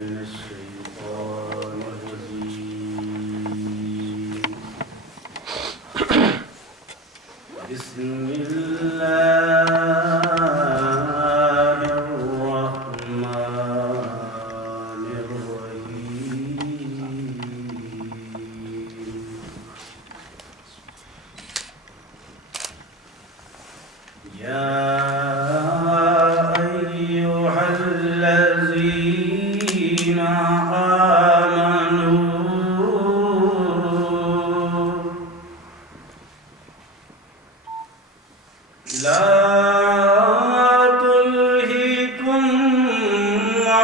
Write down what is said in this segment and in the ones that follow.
من الشيطان الرجيم. بسم الله الرحمن الرحيم. يا أيها الذين آمنوا لا تلهكم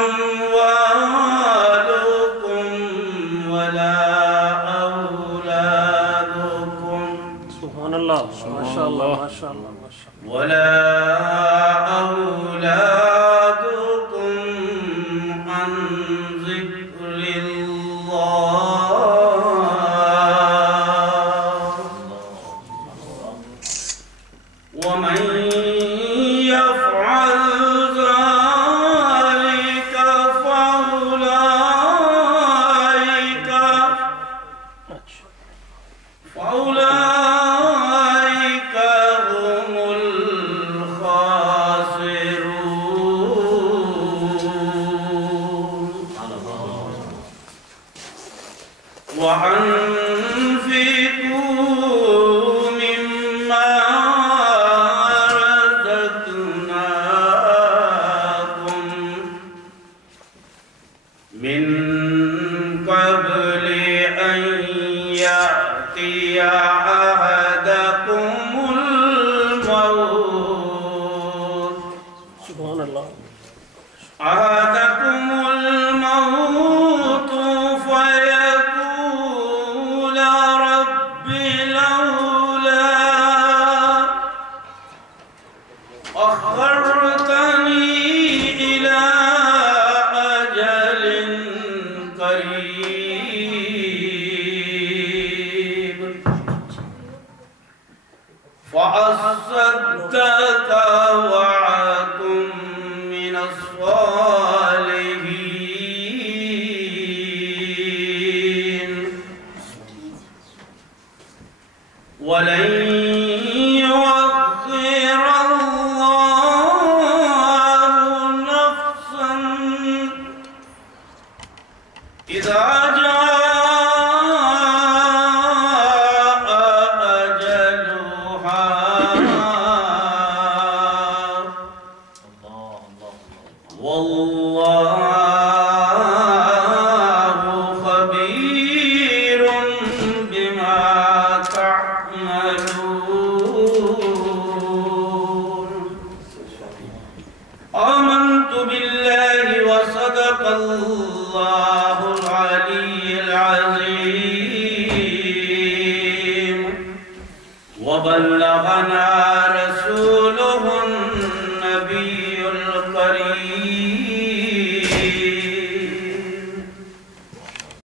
أموالكم ولا أولادكم سبحان الله ما شاء الله ما شاء الله ما شاء الله ولا أولادكم عن ذكر الله ومن يفعل ذلك فأولئك هم الخاسرون. وأنفقوا مما رزقناكم من قبل أن يأتي أحدكم الموت سبحان الله فيقول رب لولا أخرتني إلى أجل قريب فأصدق وأكن من الصالحين ولن يؤخر الله نفسا إذا جاء